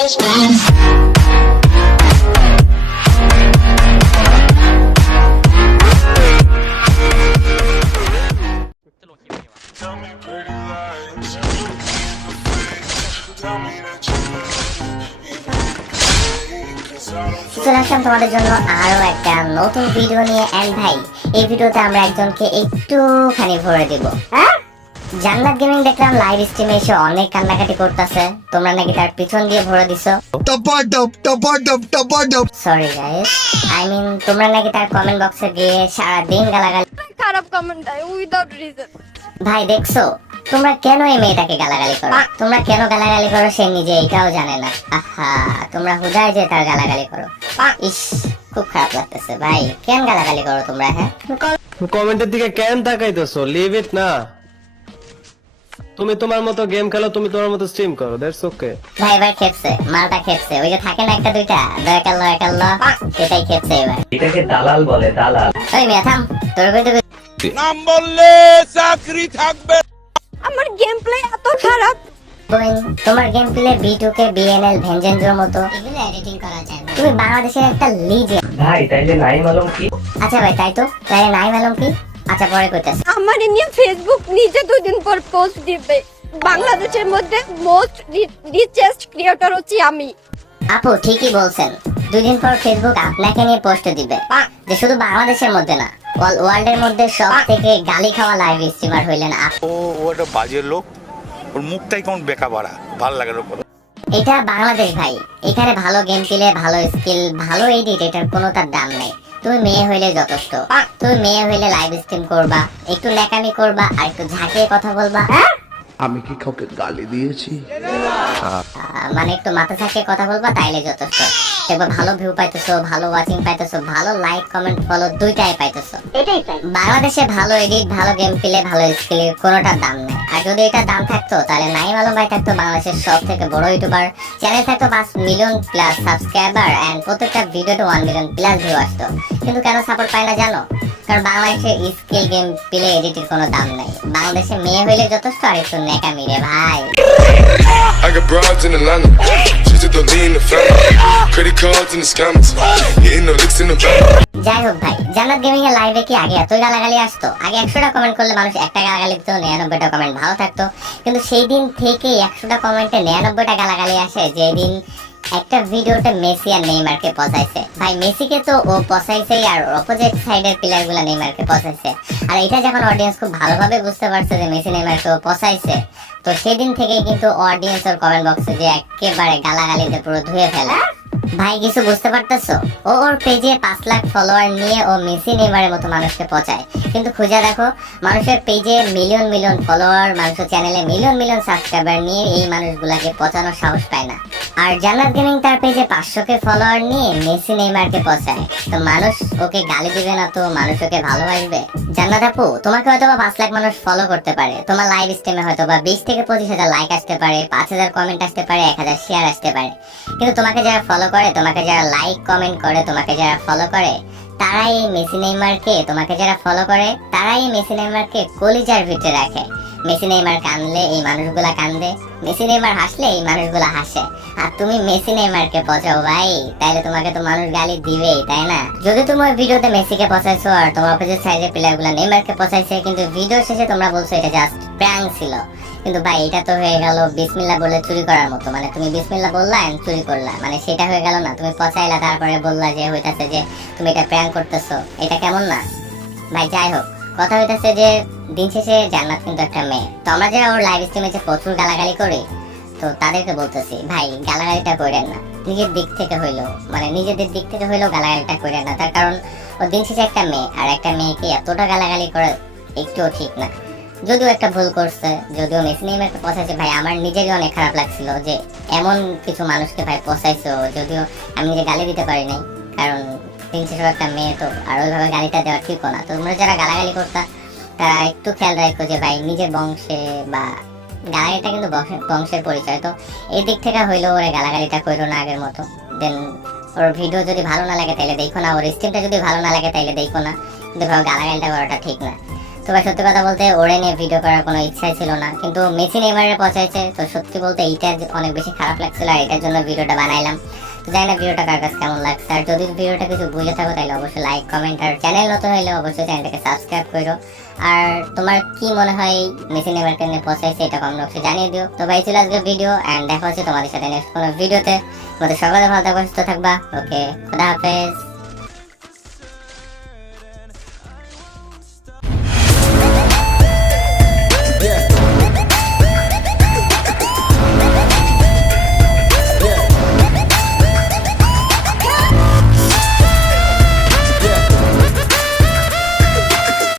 চলে আসলাম তোমাদের জন্য আরো একটা নতুন ভিডিও নিয়ে। এন্ড ভাই, এই ভিডিওতে আমরা একজনকে একটুখানি ভরে দিব। জান্নাত গেমিং দেখলাম লাইভ স্ট্রিমে এসে অনেক কান্নাকাটি করতেছে, তোমরা নাকি তার পিছন দিয়ে ভরে দিছো। সরি গাইস, আই মিন তোমরা নাকি তার কমেন্ট বক্সে গিয়ে সারা দিন গালাগালি, খারাপ কমেন্ট দেয় উইদাউট রিজন। ভাই দেখছো তোমরা কেন এই মেয়েটাকে গালাগালি করো? তোমরা কেন গালাগালি করো সে নিজে এটাও জানে না। আহা, তোমরা হুদায় যে তার গালাগালি করো। ইস, খুব খারাপ লাগতেছে ভাই, কেন গালাগালি করো তোমরা? হ্যাঁ, কমেন্টের দিকে কেন তাকাইতেছো? লিভ ইট না, তুমি তোমার মতো গেম খেলো, তুমি তোমার মতো স্ট্রিম করো, দ্যাটস ওকে। ভাই এবার খেপছে, মালটা খেপছে। ওই যে থাকে না একটা দুইটা দয়াকাল্ল, সেটাই খেপছে এবার। এটাকে দালাল বলে, দালাল। ওই মেয়ে থাম, তোর কইতে নাম বললে চাকরি থাকবে। আমার গেম প্লে এত খারাপ। তোমার গেম প্লে B2K BNL ভেঞ্জেন্সের মতো এগুলো এডিটিং করা যায় না। তুমি বাংলাদেশের একটা লিজেন্ড ভাই তাইলে নাইম আলম কি? আচ্ছা ভাই, তাই তো, তাই নাই মালুম কি? আচ্ছা পরে কইতাছি। আমার নিয়ে ফেসবুক নিজে 2 দিন পর পোস্ট দিবে, বাংলাদেশের মধ্যে মোস্ট রিচেস্ট ক্রিয়েটর হচ্ছি আমি। আপু ঠিকই বলছেন, 2 দিন পর ফেসবুক আপনাকে নিয়ে পোস্ট দিবে যে শুধু বাংলাদেশের মধ্যে না, অল ওয়ার্ল্ডের মধ্যে সব থেকে গালি খাওয়া লাইভ স্ট্রিমার হইলেন আপনি। ও একটা বাজে লোক, ওর মুখটাই কেমন বেকা বাড়া, ভাল লাগে না। এটা বাংলাদেশ ভাই, এখানে ভালো গেম প্লে, ভালো স্কিল, ভালো এডিট, এটার কোনো তার দাম নেই। তুমি মেয়ে হইলে যথেষ্ট, তুমি মেয়ে হইলে লাইভ স্ট্রিম করবা, একটু ন্যাকামি করবা, আর একটু ঝাঁকিয়ে কথা বলবা। আমি কি কাউকে গালি দিয়েছি? মানে একটু মাথা ঝাঁকিয়ে কথা বলবা, তাইলে যথেষ্ট। দেখবা ভালো ভিউ পাইতেছো, ভালো ওয়াচিং পাইতেছো, ভালো লাইক কমেন্ট ফলো দুইটাই পাইতেছো। বাংলাদেশে ভালো এডিট, ভালো গেম প্লে, ভালো স্কিল, কোনোটার দাম নেই। আর যদি এটা দাম থাকতো তাহলে নাইম আলম ভাই থাকতো বাংলাদেশের সব থেকে বড় ইউটিউবার, চ্যানেল থাকতো 5 মিলিয়ন প্লাস সাবস্ক্রাইবার, এন্ড প্রত্যেকটা ভিডিওতে 1 মিলিয়ন প্লাস ভিউ আসতো। কিন্তু কেন সাপোর্ট পায় না জানো? কারণ বাংলাদেশে স্কিল, গেম প্লে, এডিটের কোনো দাম নাই। বাংলাদেশে মেয়ে হইলে যথেষ্ট, আর একটু ন্যাকামি রে ভাই। I got broads in Atlanta, just to lean the family, credit cards and the scammers, hitting the licks in the back. যাই হোক ভাই, জান্নাত গেমিং এর লাইভে কি আগে এতই গালাগালি আসতো? আগে 100টা কমেন্ট করলে মানুষ একটা গালাগালি দিত, 99টা কমেন্ট ভালো থাকতো। কিন্তু সেই দিন থেকে 100টা কমেন্টে 99টা গালাগালি আসে, যেদিন একটা ভিডিওতে মেসি আর নেইমারকে পচাইছে। ভাই মেসিকে তো ও পচাইছে, আর অপোজিট সাইডের প্লেয়ার গুলা নেইমারকে পচাইছে। আর এটা যখন অডিয়েন্স খুব ভালোভাবে বুঝতে পারছে যে মেসি নেইমারকে ও পচাইছে, তো সেদিন থেকে কিন্তু অডিয়েন্স ওর কমেন্ট বক্সে যে একেবারে গালাগালিতে পুরো ধুয়ে ফেলে। ভাই কিছু বুঝতে পারতেছো? ও ওর পেজে 5 লাখ ফলোয়ার নিয়ে ও মেসি নেইমারের মতো মানুষকে পচায়, কিন্তু খুঁজে দেখো মানুষের পেজে মিলিয়ন মিলিয়ন ফলোয়ার, মানুষের চ্যানেলে মিলিয়ন মিলিয়ন সাবস্ক্রাইবার নিয়ে এই মানুষগুলাকে পচানোর সাহস পায় না। আর জান্নাত গেমিং তার পেজে 500কে ফলোয়ার নিয়ে মেসি নেইমারকে পচায়, তো মানুষ ওকে গালি দিবে না তো মানুষ ওকে ভালোবাসবে? জান্নাত আপু, তোমাকে হয়তো 5 লাখ মানুষ ফলো করতে পারে, তোমার লাইভ স্ট্রিমে হয়তো 20 থেকে 25,000 লাইক আসতে পারে, 5,000 কমেন্ট আসতে পারে, 1,000 শেয়ার আসতে পারে, কিন্তু তোমাকে যারা ফলো করে, তোমাকে যারা লাইক কমেন্ট করে, তোমাকে যারা ফলো করে, তারাই মেসি নেইমারকে, তোমাকে যারা ফলো করে তারাই মেসি নেইমারকে কলিজার ভিতরে রাখে। মেসি নেইমার কাঁদলে এই মানুষগুলা কান্দে, মেসি নেইমার হাসলে এই মানুষগুলা হাসে। আর তুমি মেসি নেইমারকে পচাও ভাই, তাইলে তোমাকে তো মানুষ গালি দিবেই, তাই না? যদি তুমি ওই ভিডিওতে মেসিকে পচাইছো আর তোমার অপোজিট সাইডের প্লেয়ারগুলা নেইমারকে পচাইছে, কিন্তু ভিডিও শেষে তোমরা বলছো এটা জাস্ট প্র্যাঙ্ক ছিল। কিন্তু ভাই এটা তো হয়ে গেল বিসমিল্লাহ বলে চুরি করার মতো। মানে তুমি বিসমিল্লাহ বললা এন্ড চুরি করলা, মানে সেটা হয়ে গেল না? তুমি পচাইলা তারপরে বললা যে হইতাছে যে তুমি এটা প্র্যাঙ্ক করতেছো, এটা কেমন না ভাই? যাই হোক, কথা হইতাছে যে দিন শেষে জান্নাত কিন্তু একটা মেয়ে। তো আমরা যারা ওর লাইভ স্ট্রিমে যে প্রচুর গালাগালি করি, তো তাদেরকে বলতেছি ভাই গালাগালিটা করেন না, নিজের দিক থেকে হইলো, মানে নিজেদের দিক থেকে হইলেও গালাগালিটা করেন না। তার কারণ ও দিন শেষে একটা মেয়ে, আর একটা মেয়েকে এতটা গালাগালি করা একটুও ঠিক না। যদিও একটা ভুল করছে, যদিও মেসি নেইমারকে পচাইছে, ভাই আমার নিজেরই অনেক খারাপ লাগছিল যে এমন কিছু মানুষকে ভাই পচাইছো। যদিও আমি নিজে গালি দিতে পারি নাই, কারণ দিন শেষে একটা মেয়ে তো, আর ওইভাবে গালিটা দেওয়া ঠিকও না। তো তোমরা যারা গালাগালি করতা তারা একটু খেয়াল রাখো যে ভাই নিজের বংশে, বা গালাগালিটা কিন্তু বংশের পরিচয়, তো এই দিক থেকে হইলেও ওরা গালাগালিটা করো না আগের মতো। দেন ওর ভিডিও যদি ভালো না লাগে তাইলে দেখো না, ওর স্ট্রিমটা যদি ভালো না লাগে তাইলে দেখো না, কিন্তু গালাগালিটা করাটা ঠিক না। তো ভাই সত্যি কথা বলতে ওরে নিয়ে ভিডিও করার কোনো ইচ্ছাই ছিল না, কিন্তু মেসি নেইমারে পৌঁছাইছে, তো সত্যি বলতে এইটা অনেক বেশি খারাপ লাগছিল আর এটার জন্য ভিডিওটা বানাইলাম। তো জানি না ভিডিওটা কার কাছে কেমন লাগছে, আর যদি ভিডিওটা কিছু বুঝে থাকো তাহলে অবশ্যই লাইক কমেন্ট, আর চ্যানেল নতুন হইলে অবশ্যই চ্যানেলটাকে সাবস্ক্রাইব করো। আর তোমার কি মনে হয় মেসি নেইমারকে নিয়ে পৌঁছাইছে এটা কমেন্ট বক্সে জানিয়ে দিও। তো ভাই ছিল আজকে ভিডিও, এন্ড দেখা হচ্ছে তোমাদের সাথে নেক্সট কোনো ভিডিওতে। তোমাদের সকালে ভালো থাকবা, সুস্থ থাকবা। ওকে, খুদা হাফেজ।